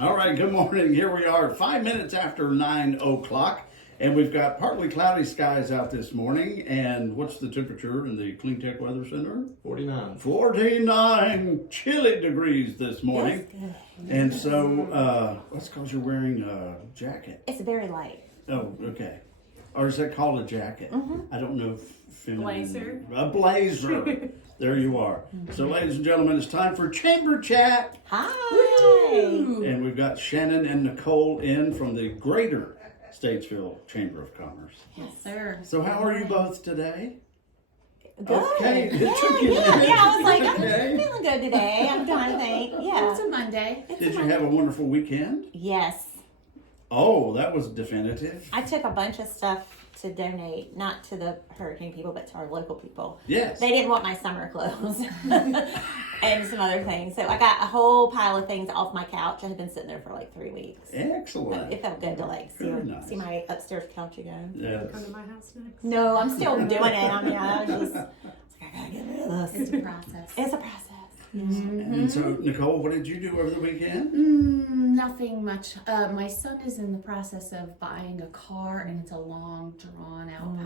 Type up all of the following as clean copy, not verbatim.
All right, good morning. Here we are, 5 minutes after 9 o'clock, and we've got partly cloudy skies out this morning. And what's the temperature in the Clean Tech Weather Center? 49. 49 chilly degrees this morning. Yes. And so, that's because you're wearing a jacket. It's very light. Oh, okay. Or is that called a jacket? I don't know. Blazer. A blazer. There you are. So, ladies and gentlemen, it's time for Chamber Chat. Hi. And we've got Shannon and Nicole in from the Greater Statesville Chamber of Commerce. Yes, sir. So how are you both today? Good. Okay. It Yeah, took you a yeah, minute. yeah. I was like, I'm Okay. feeling good today. I'm trying to think. Yeah. It's a Monday. Did you have a wonderful weekend? Yes. Oh, that was definitive. I took a bunch of stuff to donate, not to the hurricane people, but to our local people. Yes. They didn't want my summer clothes and some other things. So I got a whole pile of things off my couch. I had been sitting there for like 3 weeks. Excellent. It felt good to like Very nice. see my upstairs couch again. Yes. Come to my house next. No, I'm still doing it. I mean, I was just I gotta get rid of this. It's a process. It's a process. And so, Nicole, what did you do over the weekend? Nothing much. My son is in the process of buying a car, and it's a long, drawn-out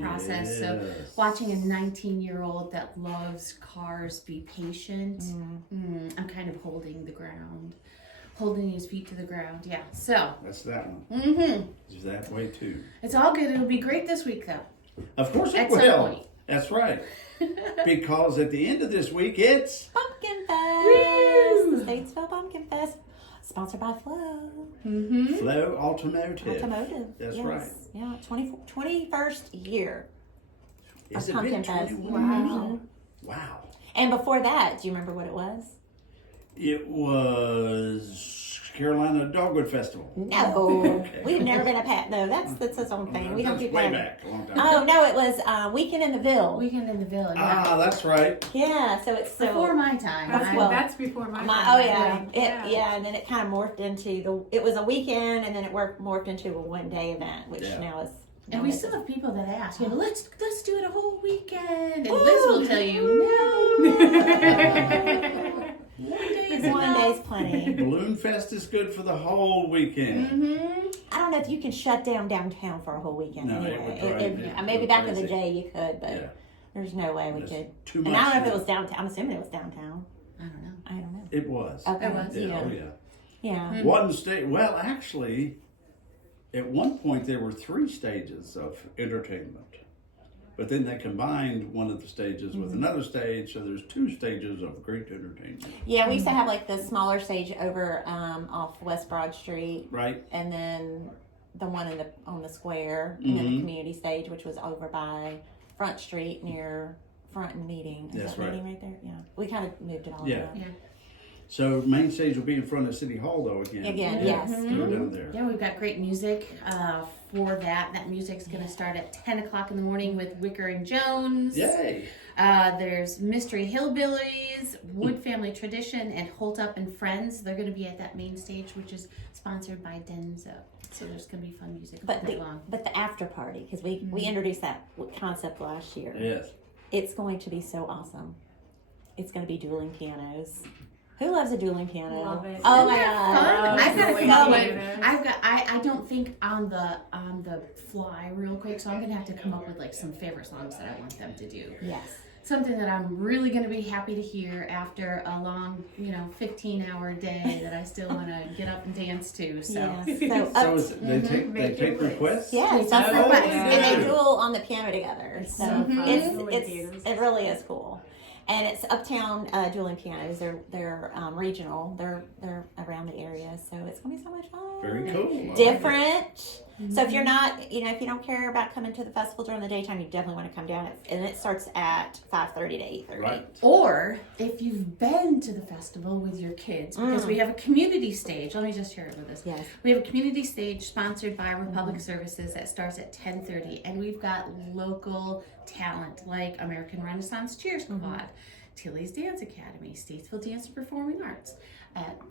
process. So, Yes. watching a 19-year-old that loves cars be patient, I'm kind of holding his feet to the ground. Yeah. So, That's that one. It's that way too. it's all good. It'll be great this week, though. Of course it At some will. point. That's right. Because at the end of this week, it's Pumpkin Fest. Woo! The Statesville Pumpkin Fest. Sponsored by Flo. Flow Automotive. Automotive. That's yes. right. Yeah, 21st year Is of it been Pumpkin Fest. 21? Wow. And before that, do you remember what it was? It was Carolina Dogwood Festival. No. Okay. We've never been a pat. No, that's its own thing. We don't That's do way that. back, a long time Oh, ago. no, it was Weekend in the Ville. Weekend in the Village. Ah, that's right. Yeah, so it's so. Before my time. Well, That's before my Oh time. yeah, and then it kind of morphed into it was a weekend, and then it morphed into a 1-day event, which Yeah. now is. And we still have people that ask, let's do it a whole weekend. And Liz will tell you, no. One day's plenty. Balloon Fest is good for the whole weekend. I don't know if you can shut down downtown for a whole weekend. No, it anyway, would drive me maybe back in the crazy. day you could, but Yeah. there's no way we There's could. too And much I don't know if now. it was downtown. I'm assuming it was downtown. I don't know. I don't know. It was. Okay. It was, Yeah, Yeah. oh yeah. Yeah. One stage. Well, actually, at one point there were 3 stages of entertainment, but then they combined one of the stages with another stage, so there's 2 stages of great entertainment. Yeah, we used to have like the smaller stage over off West Broad Street, Right? and then the one on the square, and then the community stage, which was over by Front Street near Front and Meeting. Is That's that right. Meeting right there? Yeah, we kind of moved it all Yeah. around. Yeah. So main stage will be in front of City Hall though again. Again, yes. Go down there. Yeah, we've got great music for that. That music's going to start at 10 o'clock in the morning with Wicker and Jones. Yay! There's Mystery Hillbillies, Wood Family Tradition, and Holt Up and Friends. They're going to be at that main stage, which is sponsored by Denzo. So there's going to be fun music all But night long. the after party, because we introduced that concept last year. Yes. It's going to be so awesome. It's going to be dueling pianos. Who loves a dueling piano? Love it. Oh my Isn't that god! fun? I've got to Absolutely. come up Love with. it. I don't think on the fly real quick, so I'm gonna have to come up with like some favorite songs that I want them to do. Yes. Something that I'm really gonna be happy to hear after a long, 15-hour day that I still want to get up and dance to. So. Yes. So So, is it, they take Make your list. requests? yes, That's that's right. and they Yeah. duel on the piano together. So so fun. Dueling it's pianos. it really is cool. And it's Uptown Dueling Pianos. They're regional. They're around the area, so it's gonna be so much fun. Very cool. I like it. Different. So if you're not, if you don't care about coming to the festival during the daytime, you definitely want to come down. And it starts at 5:30 to 8:30. Right. Or if you've been to the festival with your kids, because we have a community stage. Let me just share it with us. Yes. We have a community stage sponsored by Republic Services that starts at 10:30, and we've got local talent like American Renaissance Cheer Squad, Tilly's Dance Academy, Statesville Dance and Performing Arts.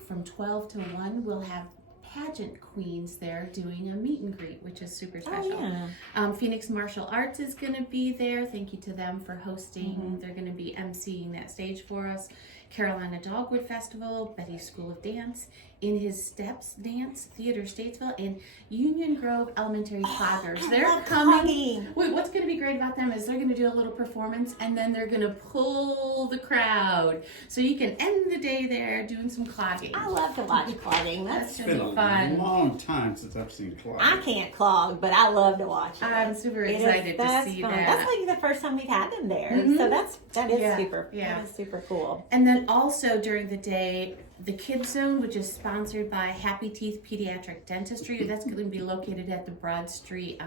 From 12 to 1, we'll have pageant queens there doing a meet and greet, which is super special. Oh, yeah. Phoenix Martial Arts is going to be there. Thank you to them for hosting. They're going to be emceeing that stage for us. Carolina Dogwood Festival, Betty's School of Dance, In His Steps Dance, Theater Statesville, and Union Grove Elementary Cloggers. I They're love coming. clogging. Wait, what's going to be great about them is they're going to do a little performance and then they're going to pull the crowd. So you can end the day there doing some clogging. I love to watch clogging. That's That's It's been going to a be fun. long time since I've seen clogging. I can't clog, but I love to watch it. I'm super It is- excited to that's see fun. that. That's like the first time we've had them there, Mhm. so that is Yeah, super. yeah. That is super cool. And then also during the day, the Kids Zone, which is sponsored by Happy Teeth Pediatric Dentistry, that's going to be located at the Broad Street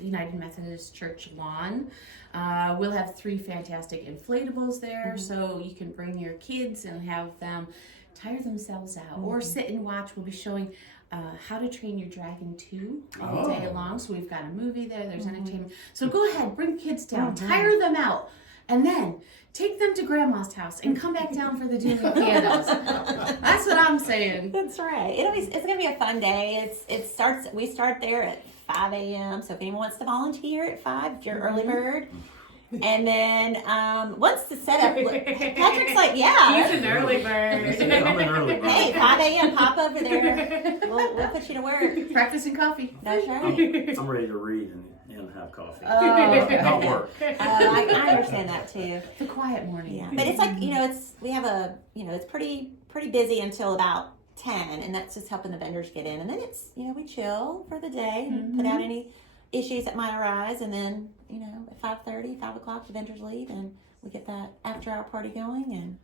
United Methodist Church lawn. We'll have 3 fantastic inflatables there, so you can bring your kids and have them tire themselves out or sit and watch. We'll be showing How to Train Your Dragon 2 all day long. So we've got a movie there, there's entertainment. So go ahead, bring kids down, tire them out, and then take them to grandma's house and come back down for the dueling pianos. That's what I'm saying. That's right. It's gonna be a fun day. We start there at 5 a.m. So if anyone wants to volunteer at 5, if you're an early bird. And then once the setup, Patrick's like, yeah. He's an early bird. I'm an early bird. Hey, 5 a.m. Pop over there. We'll put you to work. Breakfast and coffee. That's right. I'm ready to read and have coffee. Oh, Not work. I understand that too. the quiet morning. Yeah, but it's like it's pretty busy until about 10, and that's just helping the vendors get in, and then it's we chill for the day and put out any issues that might arise, and then at 5:30, 5 o'clock the vendors leave, and we get that after hour party going, and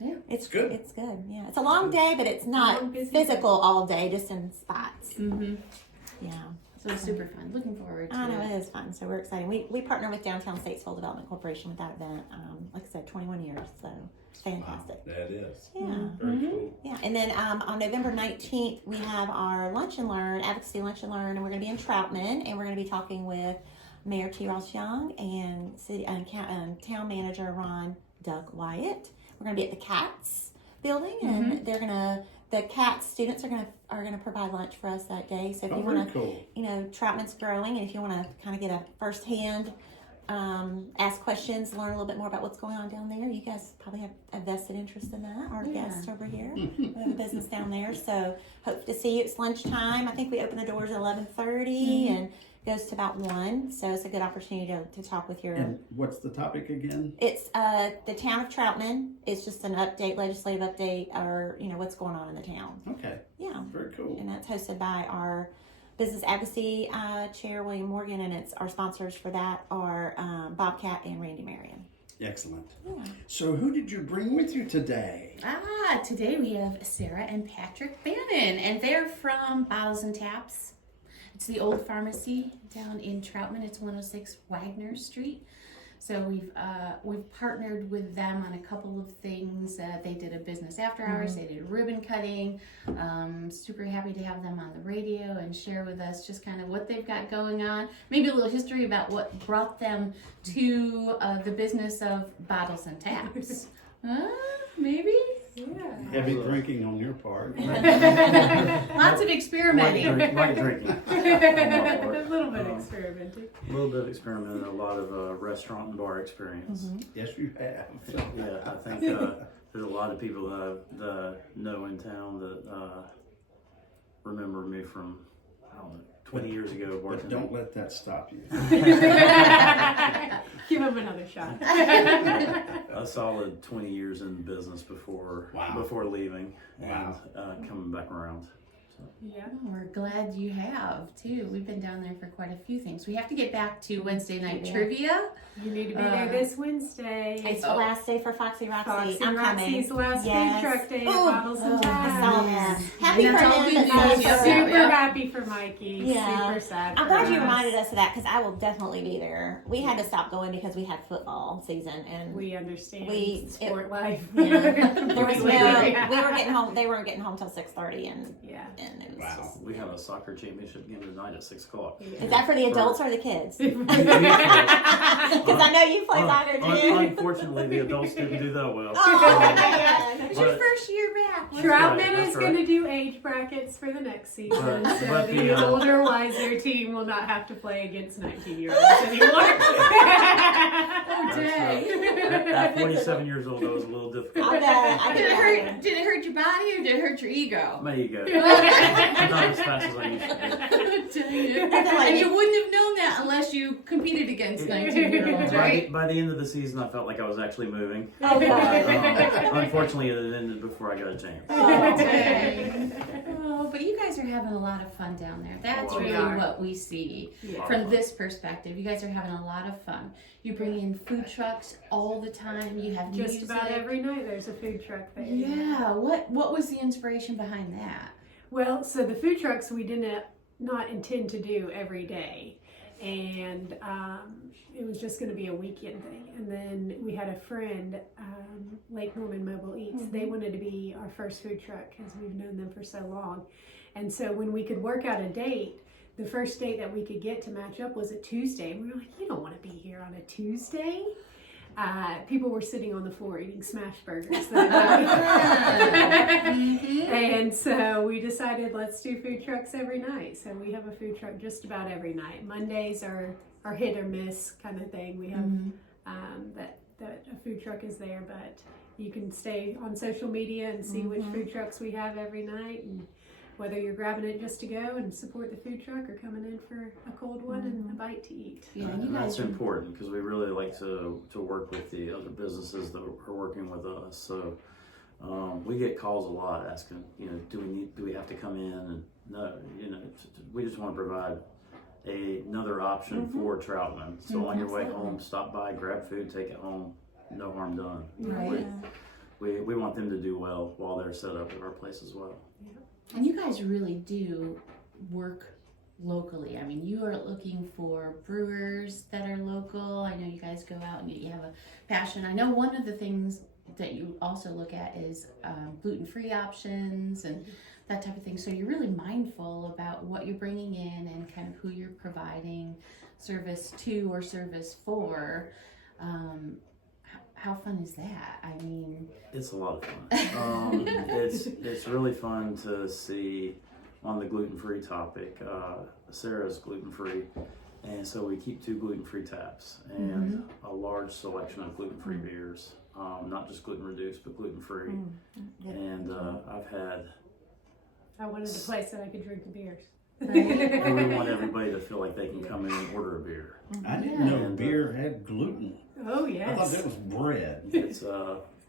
Yeah. it's good. It's good. Yeah, it's a long day, but it's not Long, busy physical all day, just in spots. Mm-hmm. Yeah. So it's super fun. Looking forward to I know it. it is fun, so we're excited. We partner with Downtown Statesville Development Corporation with that event. Like I said, 21 years, so it's fantastic. Wow, that is. Yeah, Very cool. yeah. And then on November 19th, we have our Lunch and Learn, Advocacy Lunch and Learn, and we're going to be in Troutman, and we're going to be talking with Mayor T. Ross Young and City Town Manager Ron Doug Wyatt. We're going to be at the CATS building, and the CATS students are going to provide lunch for us that day. So if you Very want to, cool. Troutman's growing, and if you want to kind of get a firsthand, ask questions, learn a little bit more about what's going on down there, you guys probably have a vested interest in that. Our guests over here, we have a business down there, so hope to see you. It's lunchtime. I think we open the doors at 11:30 and goes to about 1. So it's a good opportunity to talk with your. And what's the topic again? It's the town of Troutman. It's just an update, legislative update, or what's going on in the town. Okay, Yeah, very cool. and that's hosted by our business advocacy chair William Morgan, and it's our sponsors for that are Bobcat and Randy Marion. Excellent. Yeah. So who did you bring with you today? Today we have Sarah and Patrick Bannon, and they're from Bottles and Taps. It's the old pharmacy down in Troutman. It's 106 Wagner Street. So we've partnered with them on a couple of things. They did a business after hours. They did ribbon cutting. Super happy to have them on the radio and share with us just kind of what they've got going on. Maybe a little history about what brought them to the business of Bottles and Taps. Maybe? Yeah. Heavy drinking on your part. Lots of experimenting. Light drinking. A little bit experimenting. A little bit of experimenting, a lot of restaurant and bar experience. Yes, you have. Yeah, I think there's a lot of people that I know in town that remember me from, I don't know, 20 years ago. But don't let that stop you. Give him another shot. A solid 20 years in business before leaving Wow. and coming back around. Yeah. We're glad you have too. We've been down there for quite a few things. We have to get back to Wednesday night Yeah. trivia. You need to be there this Wednesday. It's the last day for Foxy Roxy. Foxy I'm Roxy's coming. last Yes. food truck day at Oh, Bottles and I saw that. Taps. Happy And for that's all him. good but news. sad Yep, for- yep, Super yep. happy for Mikey. Yeah. Super sad. I'm for glad you us. reminded us of that because I will definitely be there. We had to stop going because we had football season, and We understand it- sport life. there was no. Yeah. We were getting home. They weren't getting home till 6:30, and Yeah. it was Wow. just. We have a soccer championship game tonight at 6 o'clock. Is that for the adults or the kids? Because Because I know you play soccer too. Unfortunately, the adults didn't do that well. Oh, man. It's your But- first year back. That's right, Troutman that's is right. going to do A age brackets for the next season, But- so but the the, older, wiser team will not have to play against 19-year-olds anymore. At 47 years old, that was a little difficult. I bet. I Did can it imagine. hurt? Did it hurt your body or did it hurt your ego? My ego. Not as fast as I used to Dang it. I feel like And it- you wouldn't have known that unless you competed against 19-year-olds, be. right? By the end of the season, I felt like I was actually moving. Oh, God. Unfortunately, it ended before I got a chance. Oh, Dang. Oh, but you guys are having a lot of fun down there. That's We really are. what we see Yeah. from this perspective. You guys are having a lot of fun. You bring in food trucks all the time. You have Just music. about every night there's a food truck there. Yeah. What was the inspiration behind that? Well, so the food trucks we didn't not intend to do every day, and it was just going to be a weekend thing. And then we had a friend, Lake Norman Mobile Eats. They wanted to be our first food truck because we've known them for so long. And so when we could work out a date, the first date that we could get to match up was a Tuesday. And we were like, you don't want to be here on a Tuesday. People were sitting on the floor eating smash burgers that night. And so we decided let's do food trucks every night. So we have a food truck just about every night. Mondays are hit or miss kind of thing. We have that a food truck is there, but you can stay on social media and see which food trucks we have every night, and whether you're grabbing it just to go and support the food truck or coming in for a cold one and a bite to eat. Yeah, you And that's guys. important because we really like to work with the other businesses that are working with us. So we get calls a lot asking, do we have to come in? And no, we just want to provide another option for Troutman. So on your way home, stop by, grab food, take it home. No harm done. Right. We want them to do well while they're set up at our place as well. And you guys really do work locally. I mean, you are looking for brewers that are local. I know you guys go out and you have a passion. I know one of the things that you also look at is gluten-free options and that type of thing. So you're really mindful about what you're bringing in and kind of who you're providing service to or service for. How fun is that? I mean, It's a lot of fun. It's really fun to see on the gluten-free topic. Sarah's gluten-free, and so we keep 2 gluten-free taps and a large selection of gluten-free beers. Not just gluten-reduced, but gluten-free. And I've had. I wanted a place that I could drink the beers. And we want everybody to feel like they can come in and order a beer. I didn't know beer had gluten. Oh, I thought yes. that was bread. It's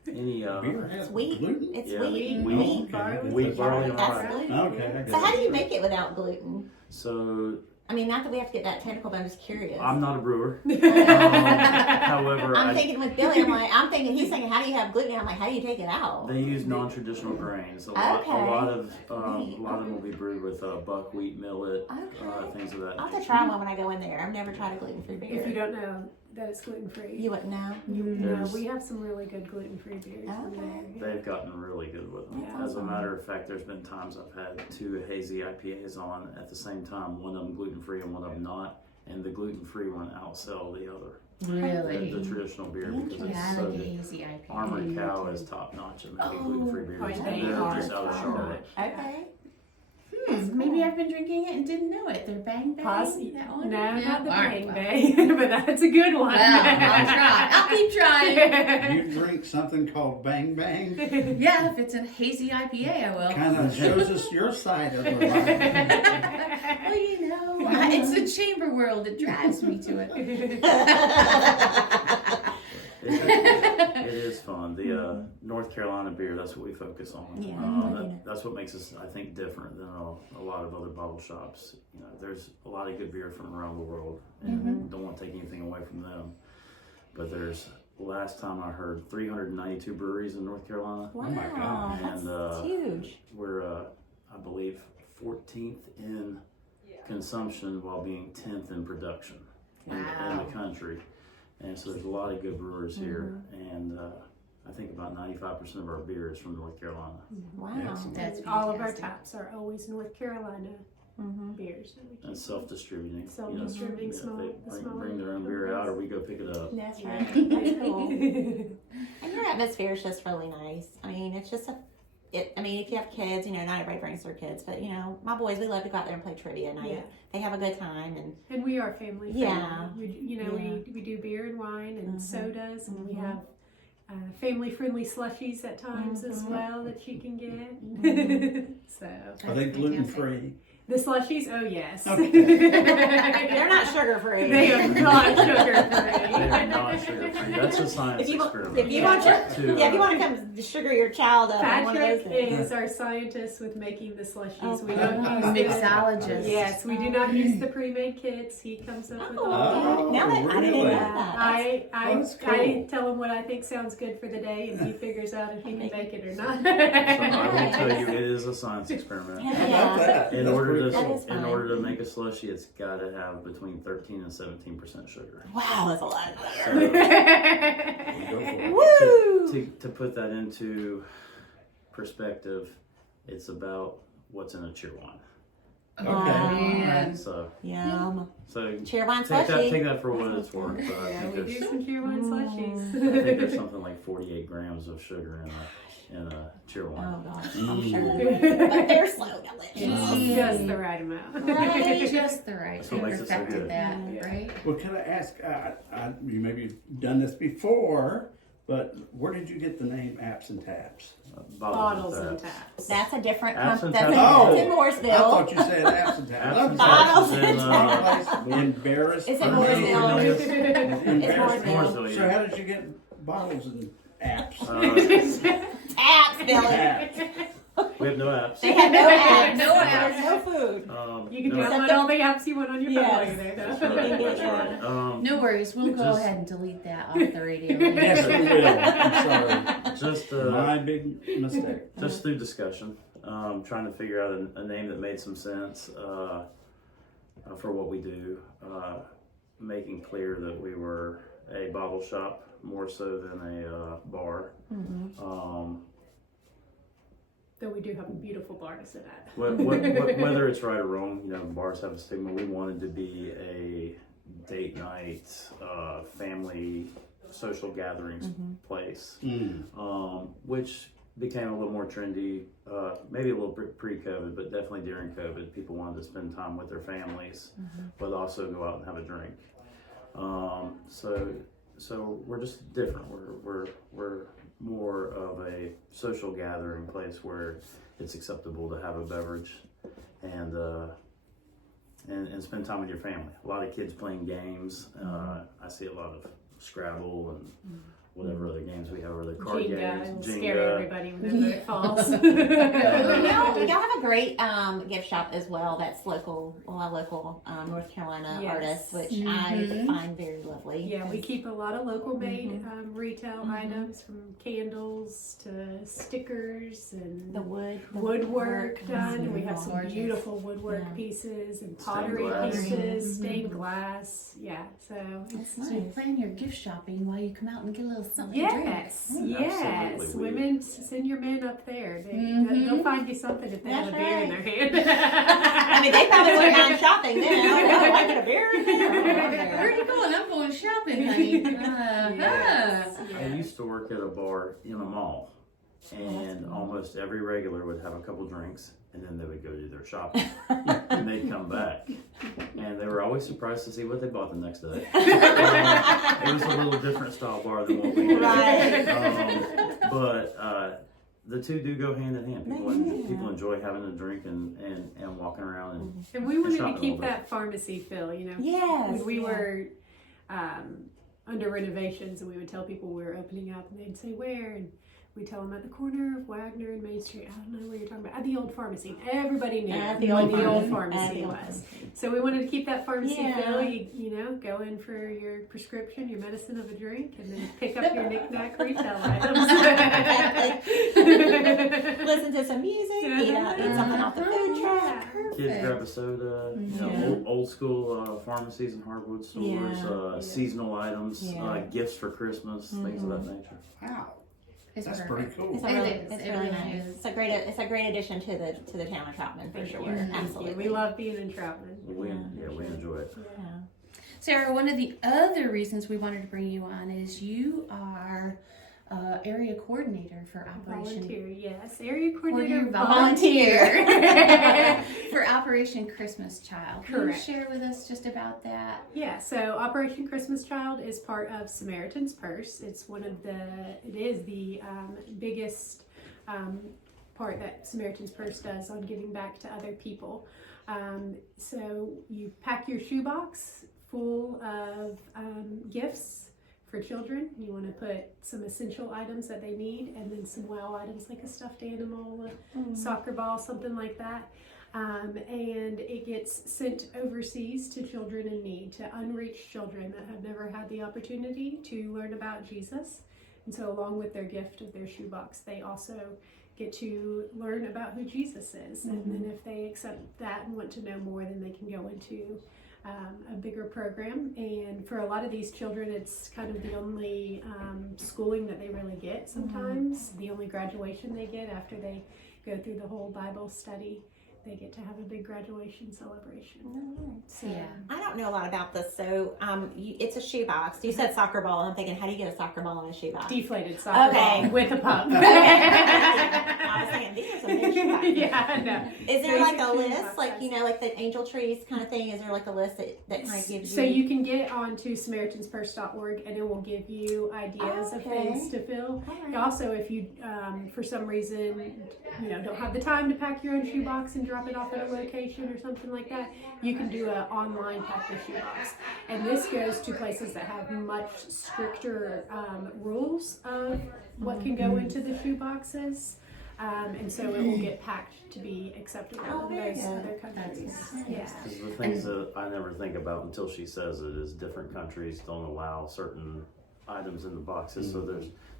any Beer has wheat. gluten? It's Yeah, wheat. wheat, barley. wheat, barley, and That's rye. gluten. Okay, I So got how it. do you make it without gluten? So I mean, not that we have to get that technical, but I'm just curious. I'm not a brewer. However, I'm thinking with Billy, he's thinking, how do you have gluten? I'm like, how do you take it out? they use non-traditional grains. A lot of them will be brewed with buckwheat, millet, Okay. things of that I'll have to nature. try one when I go in there. I've never tried a gluten-free beer. If you don't know that it's gluten-free. You wouldn't know. No, There's- we have some really good gluten-free beers in Okay. there. They've gotten really good with them. Yeah. As a matter of fact, there's been times I've had 2 hazy IPAs on at the same time, one of them gluten-free and one of them not, and the gluten-free one outsell the other. really? The traditional beer because Yeah, it's I so like a good. hazy IPA. Armored Cow is top notch at making gluten-free beers. Oh, and they they're are just out of Charlotte. Okay. Maybe I've been drinking it and didn't know it. They're Bang Bang. That No, one? not the All right, Bang well. Bang, but that's a good one. Well, I'll try. I'll keep trying. You drink something called Bang Bang? Yeah, if it's a hazy IPA, I will. Kind of shows us your side of the line. Well, you know, it's the chamber world that drives me to it. It is fun. The North Carolina beer, that's what we focus on. Yeah. That's what makes us, I think, different than a lot of other bottle shops. There's a lot of good beer from around the world, and don't want to take anything away from them. But there's, last time I heard, 392 breweries in North Carolina. Wow. my God. That's And, huge. We're, I believe, 14th in consumption while being 10th in production in the country. And so there's a lot of good brewers here, and I think about 95% of our beer is from North Carolina. Wow. Excellent. That's All of our fantastic. taps are always North Carolina beers. that we keep. And self-distributing. Self-distributing, If small- they the smaller bring their own beer out, or we go pick it up. That's right. That's cool. And your atmosphere is just really nice. I mean, it's just I mean, if you have kids, not everybody brings their kids, but my boys, we love to go out there and play trivia night. Yeah. They have a good time, and we are family. Yeah. We do beer and wine and sodas, and we have family-friendly slushies at times as well that you can get. So Are they gluten free? the slushies, oh yes. they're not sugar free. They are not sugar They are free. not sugar free. That's a science If you, experiment. if you want To, if you want to come sugar your child up on one of those Patrick things. is our scientist with making the slushies. Oh, We don't use the Mixologist. Yes, we do not use the pre-made kits. He comes up with all Oh, that. now that I didn't know really? that. That's cool. I tell him what I think sounds good for the day, and he figures out if he can make it or not. So I will tell you, it is a science experiment. How about Yeah. that? In That's order pretty to That cool. is in fine. order to make a slushy, it's got to have between 13 and 17% sugar. Wow, that's a lot. So, Go for it. Woo! to put that into perspective, it's about what's in a cheer wine. Okay. Man. So Yum. Cheer wine take slushie. that for what it's worth. But I Yeah, think we do there's some cheer wine I think slushies. there's something like 48 grams of sugar in a cheer Oh wine. gosh, I'm Mm. sure. But they're so delicious. It's just the right amount. Right. Just the right. That's what They makes it so perfected good. that, Yeah. right? Well, can I ask? You maybe done this before, but where did you get the name Apps and Taps? Bottles and taps. That's a different Apps and that's in, taps. that's in I Mooresville. thought you said Apps and Taps. Apps and Bottles taps is in, Someplace embarrassed. It's in Embarrassed. Mooresville. Mooresville, So yeah. how did you get bottles and apps? Apps, Billy. Taps. We have no apps. They had no apps. No apps. There's no food. You can no, download all the apps you want on your phone while you're there. That's though. right. That's right. No worries, we'll go Just- ahead and delete that off the radio. Yes, we will. I'm Just sorry. My big mistake. just through discussion, trying to figure out a name that made some sense for what we do, making clear that we were a bottle shop more so than a bar. Though we do have a beautiful bar to sit at. Whether it's right or wrong, bars have a stigma. We wanted to be a date night, family, social gatherings place, which became a little more trendy, maybe a little pre-COVID, but definitely during COVID, people wanted to spend time with their families, but also go out and have a drink. So we're just different. We're more of a social gathering place where it's acceptable to have a beverage and spend time with your family. A lot of kids playing games. I see a lot of Scrabble and whatever other games we have, or the card Jenga, games. will scare everybody whenever it falls. Y'all have a great gift shop as well. That's local, a lot of local North Carolina Yes. artists, which I find very lovely. Yeah, we keep a lot of local made retail items, from candles to stickers and The woodwork done. We have some Gorgeous. beautiful woodwork Yeah. pieces and Stained pottery glass. pieces, stained glass. Yeah, so That's So you nice. plan your gift shopping while you come out and get a little something to drink. yes, Absolutely. yes. We- Women, send your men up there. They'll find you something if they have a That's beer in right. their hand. I mean, they probably went down shopping then. Oh, I get a beer in there. Where are you going? I'm going shopping, honey. Yes, I yes. used to work at a bar in a mall, and almost every regular would have a couple drinks, and then they would go do their shopping, and they'd come back, and they were always surprised to see what they bought the next day. It was a little different style bar than what we do. Right. But the two do go hand in hand. People, Yeah. people enjoy having a drink and walking around and And we wanted shopping to a keep little bit. that pharmacy feel, Yes. When we yeah. were under renovations, and we would tell people we were opening up, and they'd say where, and we tell them at the corner of Wagner and Main Street. I don't know where you're talking about. At the old pharmacy. Everybody knew At what the old the old pharmacy. At pharmacy the old was. pharmacy. So we wanted to keep that pharmacy Yeah. feel. You go in for your prescription, your medicine of a drink, and then pick up your knick-knack retail items. Listen to some music, eat something off the food truck. kids grab a soda. Old school pharmacies and hardwood stores, Yeah. seasonal items, Yeah. Gifts for Christmas, things of that nature. Wow, It's that's perfect. pretty cool. It's, It really, is. it's It really really nice. is. It's a great addition to the town of Troutman for sure. Absolutely. We love being in Troutman. We enjoy it. Yeah. Sarah, one of the other reasons we wanted to bring you on is you are area coordinator for Operation Volunteer, yes. Area coordinator, volunteer for Operation Christmas Child. Can you Correct. share with us just about that? Yeah, so Operation Christmas Child is part of Samaritan's Purse. It is the biggest part that Samaritan's Purse does on giving back to other people. So you pack your shoebox full of gifts for children. You want to put some essential items that they need, and then some wow items like a stuffed animal, a soccer ball, something like that. And it gets sent overseas to children in need, to unreached children that have never had the opportunity to learn about Jesus. And so along with their gift of their shoebox, they also get to learn about who Jesus is. And then if they accept that and want to know more, then they can go into a bigger program. And for a lot of these children, it's kind of the only schooling that they really get sometimes, the only graduation they get after they go through the whole Bible study. They get to have a big graduation celebration. So, Yeah. I don't know a lot about this, so it's a shoebox. You said soccer ball, and I'm thinking, how do you get a soccer ball in a shoebox? deflated soccer Okay. ball with a pump. I was thinking, these are some big shoeboxes. Yeah, no. Is there like a Basic list, shoebox like, size. you know, like the angel trees kind of thing? Is there like a list that kind of gives So you can get onto SamaritansPurse.org, and it will give you ideas of Okay. things to fill. All right. Also, if you, for some reason, don't have the time to pack your own shoebox and drop it off at a location or something like that, you can do an online pack your shoebox. And this goes to places that have much stricter rules of what can go into the shoeboxes. And so it will get packed to be acceptable Oh, in very those good. other countries. That's Yeah. Because the things that I never think about until she says it is different countries don't allow certain items in the boxes. So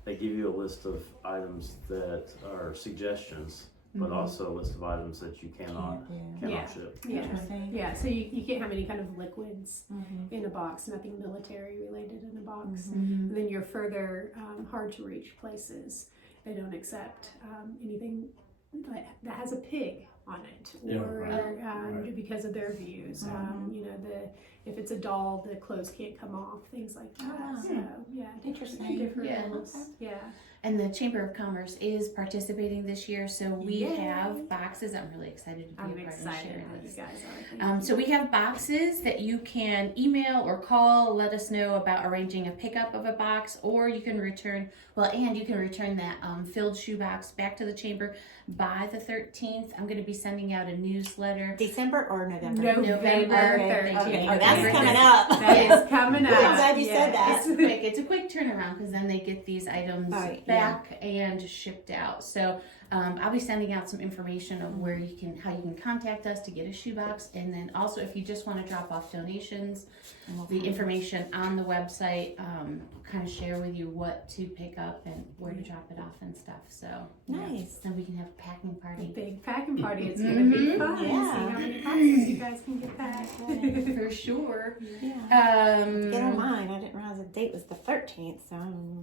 they give you a list of items that are suggestions, but also a list of items that you cannot Yeah. ship. Yeah. Interesting. Yeah, so you can't have any kind of liquids Mhm. in a box, nothing military related in a box. Mhm. And then your further hard to reach places, they don't accept anything that has a pig on it, Yeah, or right. because of their views. If it's a doll, the clothes can't come off, things like that. Oh, So yeah, Interesting. different Yeah. rules. Yeah. And the Chamber of Commerce is participating this year, so we Yay. have boxes. I'm really excited to be I'm a part of excited sharing how you this. guys are. Thank So we have boxes that you can email or call, let us know about arranging a pickup of a box, or you can return that filled shoebox back to the chamber by the 13th. I'm going to be sending out a newsletter. December or November? November Okay. 13th. Okay. Oh, Oh, that's November coming 13th. up. That is coming up. I'm glad you said that. It's quick. It's a quick turnaround because then they get these items Right, back and shipped out. So I'll be sending out some information of how you can contact us to get a shoebox, and then also if you just want to drop off donations, the information on the website kind of share with you what to pick up and where to drop it off and stuff. So Nice. then we can have a packing A party. big packing party. It's going to be fun. Yeah. See how many boxes you guys can get packed. For sure. Yeah. Get on Um, mine. I didn't realize the date was the 13th, so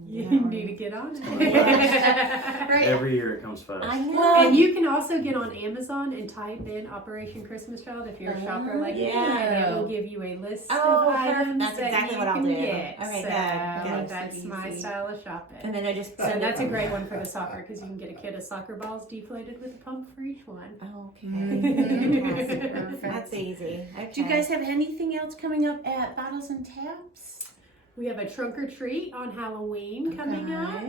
You yeah, need to get on it. right. Every year it comes fast. I know. And you can also get on Amazon and type in Operation Christmas Child if you're a shopper like me, and it will give you a list Oh, of perfect. items That's that exactly you what I'll can do. get. Okay, so good. that's my Easy. style of shopping. And then I just So send that's a it. great one for the soccer because you can get a kit of soccer balls deflated with a pump for each one. Okay. Mhm. Fantastic. That's easy. Okay. Do you guys have anything else coming up at Bottles and Taps? We have a trunk or treat on Halloween coming up.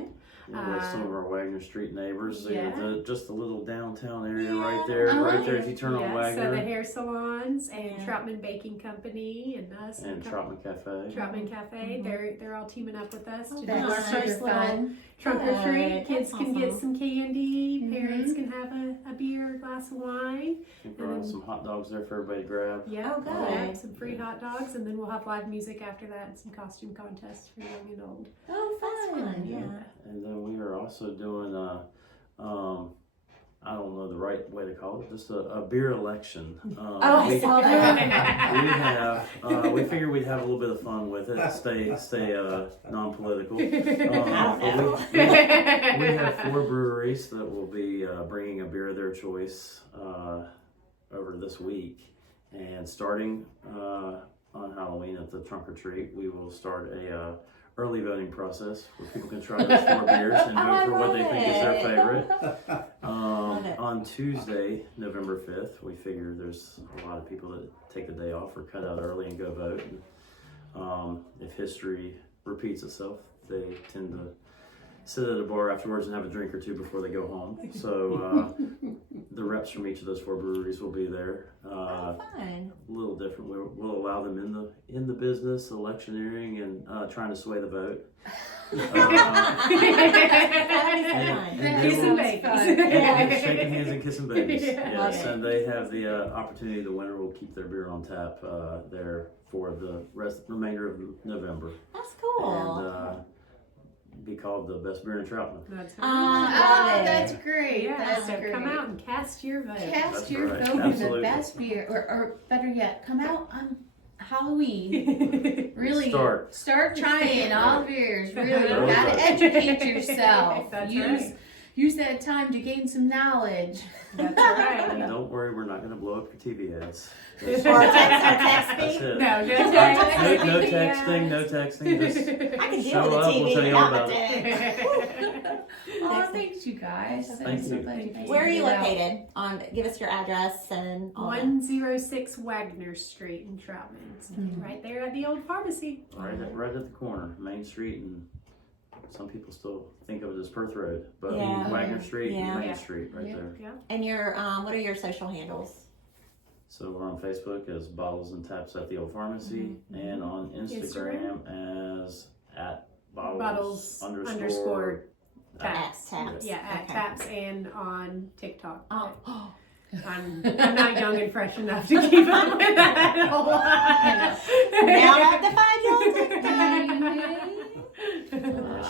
With some of our Wagner Street neighbors, Yeah. just the little downtown area Yeah. right there, Oh, right there as you turn on Yeah, so Wagner the hair salons and Yeah. Troutman Baking Company and us and Troutman Cafe. Troutman Cafe. They're all teaming up with us to do That's our super first little fun. trunk or treat. Good. Kids That's can get awesome. some candy. Parents can have a beer, a glass of wine. We brought some hot dogs there for everybody to grab. Yeah, Oh, good. yeah, some free hot dogs, and then we'll have live music after that and some costume contests for young and old. Oh, that's fun. Yeah. And then we are also doing I don't know the right way to call it, just a beer election. I we, saw that. we figured we'd have a little bit of fun with it, stay non-political. I don't know. We have 4 breweries that will be bringing a beer of their choice over this week, and starting on Halloween at the trunk or treat, we will start a early voting process where people can try those 4 beers and vote for what they think is their favorite. Love it. On Tuesday, November 5th, we figure there's a lot of people that take the day off or cut out early and go vote. And, if history repeats itself, they tend to sit at a bar afterwards and have a drink or two before they go home. So the reps from each of those 4 breweries will be there. Oh, fun. A little different. We'll allow them in the business, electioneering, and trying to sway the vote. That'll be And Kiss then and we'll- babies. and shaking hands and kissing babies. Yeah. Yes, and they have the opportunity. The winner will keep their beer on tap there for the remainder of November, That's cool. and be called the best beer in Troutman. That's I right. love it. That's great. Yeah, That's so great. come out and cast your vote. Cast That's your right. vote for the Absolutely. best beer, or better yet, come out on Halloween. Really start trying all beers. Really, you Really gotta good. educate yourself. That's Use that time to gain some knowledge. That's And right. don't worry, we're not going to blow up your TV ads. Or text That's me. it. No, just No texting, no texting. Just I can deal show with the up, TV, we'll tell you but all not about the it. text. Oh, thanks, you guys. Thank I'm so you. glad you guys Where are you figured it out. located? Give us your address and all that. 106 Wagner Street in Troutman. It's right there at the old pharmacy. right at the corner, Main Street, and some people still think of it as Perth Road, but Yeah. Wagner Street Yeah. and Main Yeah. Street right Yeah, there. yeah. And your what are your social handles? So we're on Facebook as Bottles and Taps at the Old Pharmacy, and on Instagram as at Bottles underscore underscore Taps. taps. Yeah, at Okay. taps and on TikTok. Oh, I'm not young and fresh enough to keep up with that a whole lot. now I have to find you on TikTok.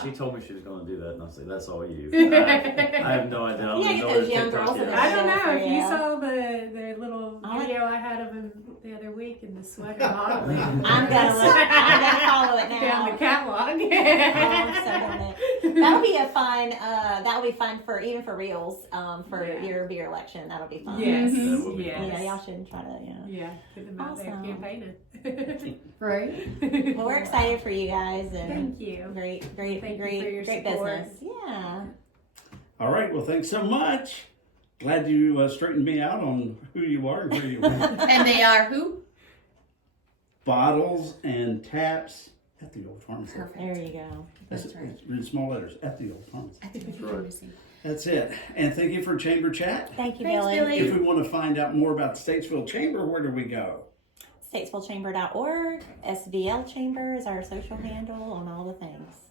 She told me she was going to do that, and I said, "That's all you." I have no idea. I don't Yeah, even get know those what young TikTok girls in is. there. I don't know if you Yeah. saw the little I- video I had of him the other week in the sweater modeling. I'm gonna follow it now. Down the catwalk. Oh, I'm so done it. That'll be a fun. That'll be fun for even for reels. For Yeah. your beer election, that'll be fun. Yes. That would be Yes. fun. Yeah, y'all shouldn't try to. Yeah. Yeah, get them out there Awesome. campaigning. Right? Well, we're excited for you guys and Thank you. great, Thank you great, for your great support. business. Yeah. All right. Well, thanks so much. Glad you straightened me out on who you are and where you are. And they are who? Bottles and Taps at the Old Pharmacy. There Perfect. you go. That's That's right. it's in small letters, at the Old Pharmacy. I think That's right. That's it. And thank you for Chamber Chat. Thank you, Thanks, Billy. Billy. If we want to find out more about the Statesville Chamber, where do we go? Statesvillechamber.org. SVL Chamber is our social handle on all the things.